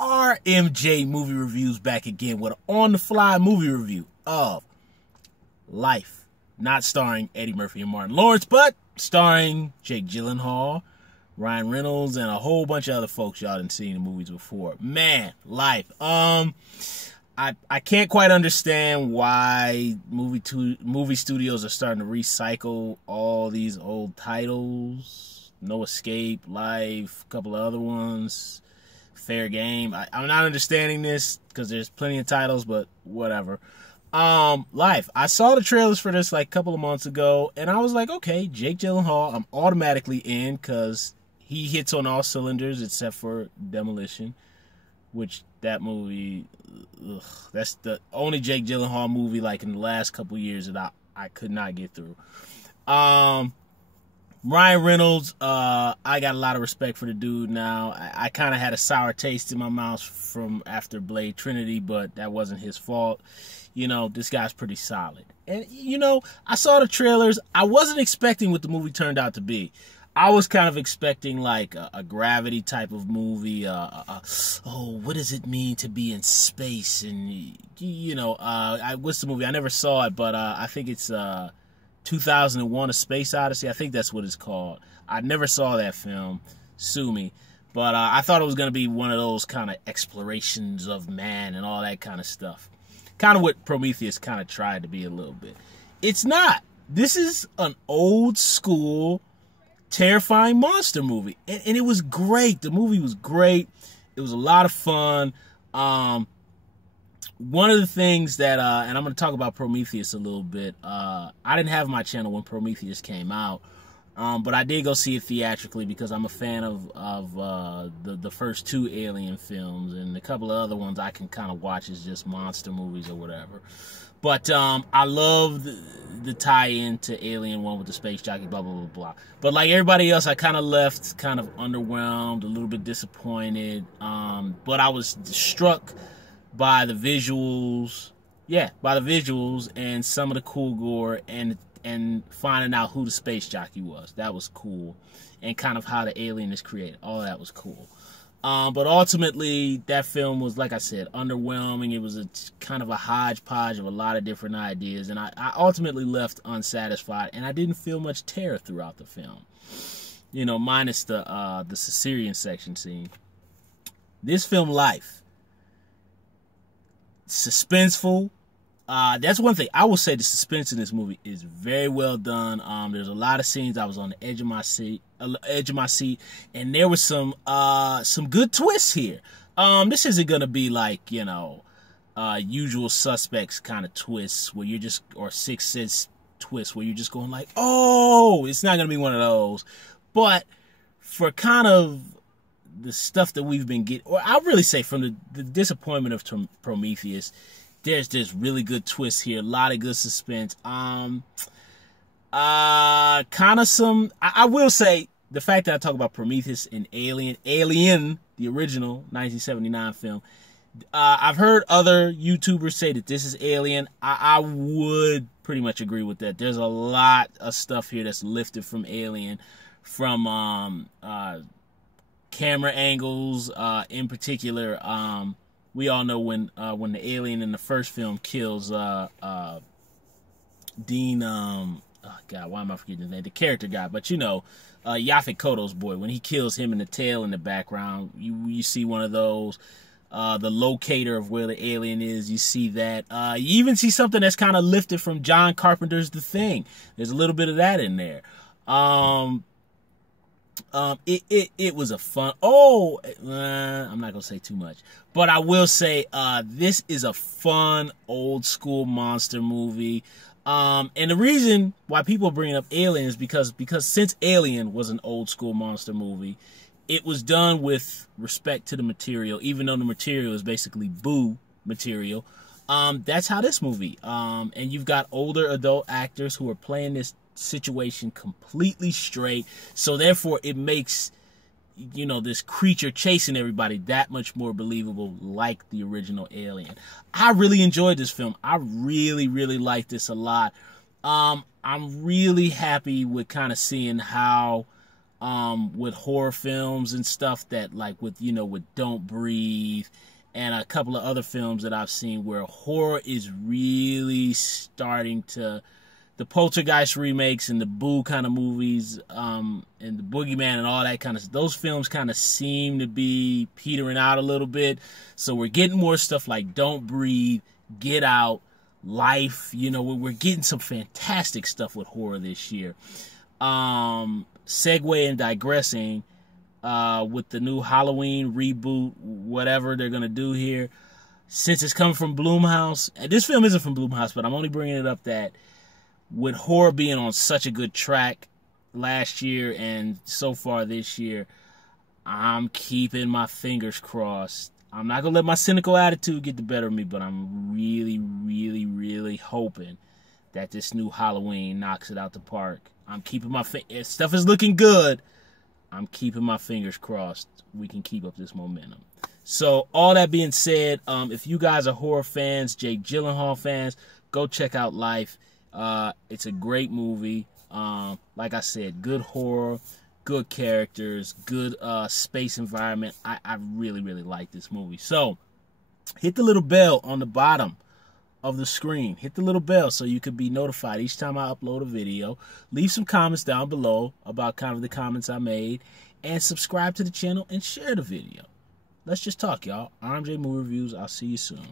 RMJ Movie Reviews back again with an on-the-fly movie review of Life. Not starring Eddie Murphy and Martin Lawrence, but starring Jake Gyllenhaal, Ryan Reynolds, and a whole bunch of other folks y'all didn't see in the movies before. Man, Life. I can't quite understand why movie studios are starting to recycle all these old titles. No Escape, Life, a couple of other ones. Fair Game. I'm not understanding this because there's plenty of titles, but whatever. Life. I saw the trailers for this like a couple of months ago, and I was like, okay, Jake Gyllenhaal, I'm automatically in because he hits on all cylinders except for Demolition, which that movie, that's the only Jake Gyllenhaal movie like in the last couple of years that I could not get through. Ryan Reynolds, I got a lot of respect for the dude now. I kind of had a sour taste in my mouth from after Blade Trinity, but that wasn't his fault. You know, this guy's pretty solid. And, you know, I saw the trailers. I wasn't expecting what the movie turned out to be. I was kind of expecting like a Gravity type of movie. Oh, what does it mean to be in space? And, you know, what's the movie? I never saw it, but I think it's 2001: A Space Odyssey. I think that's what it's called. I never saw that film. Sue me. But I thought it was going to be one of those kind of explorations of man and all that kind of stuff. Kind of what Prometheus kind of tried to be a little bit. It's not. This is an old school, terrifying monster movie. And it was great. The movie was great. It was a lot of fun. One of the things that, and I'm going to talk about Prometheus a little bit. I didn't have my channel when Prometheus came out. But I did go see it theatrically because I'm a fan of the first two Alien films, and a couple of other ones I can kind of watch as just monster movies or whatever. But I love the tie-in to Alien 1 with the space jockey, blah, blah, blah, blah. But like everybody else, I kind of left kind of underwhelmed, a little bit disappointed. But I was struck by the visuals. Yeah, by the visuals and some of the cool gore and finding out who the space jockey was. That was cool. And kind of how the alien is created. All that was cool. But ultimately, that film was, like I said, underwhelming. It was kind of a hodgepodge of a lot of different ideas. And I ultimately left unsatisfied. And I didn't feel much terror throughout the film. You know, minus the Caesarean section scene. This film, Life. Suspenseful. That's one thing. I will say the suspense in this movie is very well done. There's a lot of scenes I was on the edge of my seat, and there was some good twists here. This isn't gonna be like, you know, Usual Suspects kind of twists where you're just, or Sixth Sense twists where you're just going like, oh, it's not gonna be one of those. But for kind of the stuff that we've been getting, or I'll really say from the disappointment of Prometheus, there's this really good twist here. A lot of good suspense. Kind of some... I will say, the fact that I talk about Prometheus and Alien, the original 1979 film, I've heard other YouTubers say that this is Alien. I would pretty much agree with that. There's a lot of stuff here that's lifted from Alien. From camera angles, in particular... we all know when the alien in the first film kills Dean, oh God, why am I forgetting his name? The character guy, but you know, Yaphet Kotto's boy, when he kills him in the tail in the background, you see one of those, the locator of where the alien is, you see that. You even see something that's kind of lifted from John Carpenter's The Thing. There's a little bit of that in there. It was a fun, I'm not gonna say too much, but I will say this is a fun old school monster movie. And the reason why people bring up Alien is because since Alien was an old school monster movie, it was done with respect to the material, even though the material is basically boo material. That's how this movie, and you've got older adult actors who are playing this situation completely straight, so therefore it makes, you know, this creature chasing everybody that much more believable, like the original Alien. I really enjoyed this film. I really liked this a lot. I'm really happy with kind of seeing how with horror films and stuff that, like, with, you know, with Don't Breathe and a couple of other films that I've seen where horror is really starting to, the Poltergeist remakes and the Boo kind of movies, and the Boogeyman and all that kind of, those films kind of seem to be petering out a little bit. So we're getting more stuff like Don't Breathe, Get Out, Life. You know, we're getting some fantastic stuff with horror this year. Segue and digressing, with the new Halloween reboot, whatever they're gonna do here, since it's coming from Blumhouse, and this film isn't from Blumhouse, but I'm only bringing it up that with horror being on such a good track last year and so far this year, I'm keeping my fingers crossed. I'm not gonna let my cynical attitude get the better of me, but I'm really, really, really hoping that this new Halloween knocks it out the park. I'm keeping my stuff is looking good. I'm keeping my fingers crossed we can keep up this momentum. So all that being said, if you guys are horror fans, Jake Gyllenhaal fans, go check out Life. It's a great movie. Like I said, good horror, good characters, good space environment. I really, really like this movie. So hit the little bell on the bottom of the screen. Hit the little bell so you can be notified each time I upload a video. Leave some comments down below about kind of the comments I made, and subscribe to the channel and share the video. Let's just talk, y'all. RMJ Movie Reviews. I'll see you soon.